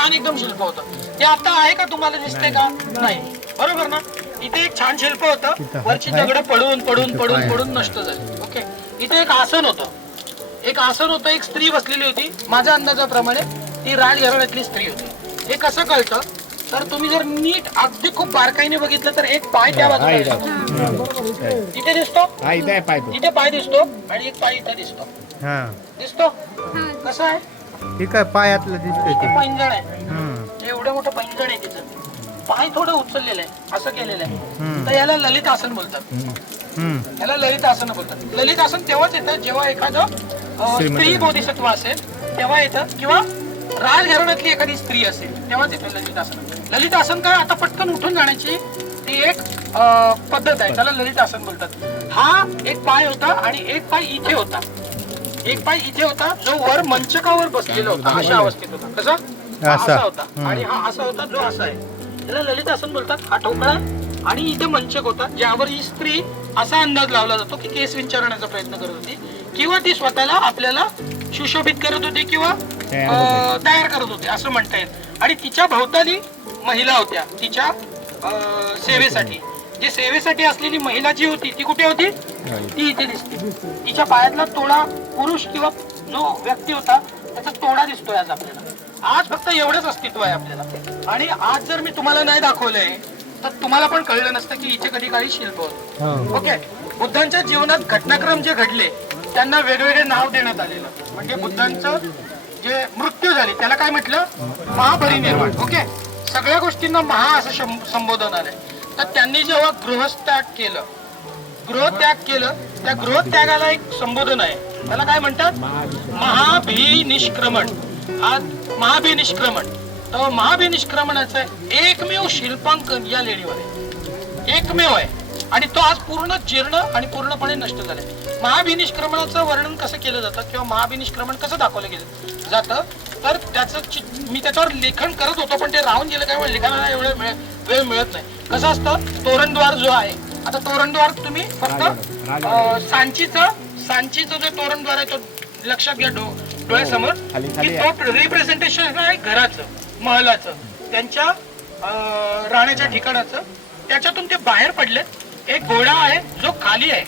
छान एकदम शिल्प होतं. ते आता आहे का तुम्हाला दिसतंय का? नाही. बरोबर ना? इथे एक छान शिल्प होतं. वरची दगड पडून पडून पडून पडून नष्ट झाली. ओके इथे एक आसन होतं. एक आसन होतं. एक स्त्री बसलेली होती. माझ्या अंदाजाप्रमाणे ती राजघराण्यातली स्त्री होती. हे कसं कळतं? तर तुम्ही जर नीट अगदी खूप बारकाईने बघितलं तर एक पाय त्या बाजूला दिसतो. इथे दिसतो? हा इथे आहे पाय तो. इथे पाय दिसतो आणि एक पाय इथे दिसतो. हा. दिसतो? कसं आहे? ठीक आहे पायातलं दिसतंय ते. आहे. एवढं मोठं पैंजण आहे तिचं. पाय थोडं उचललेलं आहे असं केलेलं आहे. तर याला ललित आसन बोलतात. हम्म. याला ललित आसन बोलतात. ललित आसन तेव्हाच येतं जेव्हा एखादं अं, स्त्री बोधिसत्व असेल तेव्हा येतं. किंवा राजघराण्यातली एखादी स्त्री असेल तेव्हाच येतं ललित आसन. ललित आसन काय आता पटकन उठून जाण्याची ती एक अं, पद्धत आहे. त्याला ललित आसन बोलतात. हा एक पाय होता आणि एक पाय इथे होता. एक पाय इथे होता जो वर मंचकावर बसलेला होता अशा अवस्थेत होता. कसा? हा असा. होता. आणि हा असा होता जो असा आहे. त्याला ललित आसन बोलतात हा ठोकळा. आणि इथे मंचक होता ज्यावर ही स्त्री असा अंदाज लावला जातो की केस विंचरण्याचा प्रयत्न करत होती. किंवा ती स्वतःला आपल्याला सुशोभित करत होती किंवा तयार करत होती असं म्हणता येईल. आणि तिच्या भोवताली महिला होत्या तिच्या सेवेसाठी. जी सेवेसाठी असलेली महिला जी होती ती कुठे होती? ती इथे दिसते. तिच्या पायातला तोडा पुरुष किंवा जो व्यक्ती होता त्याचा तोडा दिसतोय आज आपल्याला. आज फक्त एवढंच अस्तित्व आहे आपल्याला. आणि आज जर मी तुम्हाला नाही दाखवलंय तर तुम्हाला पण कळलं नसतं की इथे कधी काही शिल्प होतं. ओके? बुद्धांच्या जीवनात घटनाक्रम जे घडले त्यांना वेगवेगळे नाव देण्यात आलेलं. म्हणजे बुद्धांचं जे मृत्यू झाली त्याला काय म्हटलं? महापरिनिर्वाण. ओके? सगळ्या गोष्टींना महा असं संबोधन आलंय. तर त्यांनी जेव्हा गृहत्याग केलं गृहत्याग केलं त्या गृहत्यागाला एक संबोधन आहे. त्याला काय म्हणतात? महाभिनिष्क्रमण. आज महाभिनिष्क्रमण. तर महाभिनिष्क्रमणाचं एकमेव शिल्पांकन या लेडीवर आहे. एकमेव आहे. आणि तो आज पूर्ण जीर्ण आणि पूर्णपणे नष्ट झालाय. महाभिनिष्क्रमणाचं वर्णन कसं केलं जातं किंवा महाभिनिष्क्रमण कसं दाखवलं गेलं जातं? तर त्याचं मी त्याच्यावर लेखन करत होतो पण ते राहून गेलं काय? लिखाणाला एवढं मिळ- वेळ मिळत नाही. कसं असतं? तोरणद्वार जो आहे आता तोरणद्वार तुम्ही फक्त सांचीचं सांचीचं जो तोरणद्वार आहे तो लक्षात घ्या डो डोळ्यासमोर. की तो रिप्रेझेंटेशन आहे घराचं महलाचं. त्यांच्या राहण्याच्या ठिकाणाचं. त्याच्यातून ते बाहेर पडले एक घोडा आहे जो खाली आहे.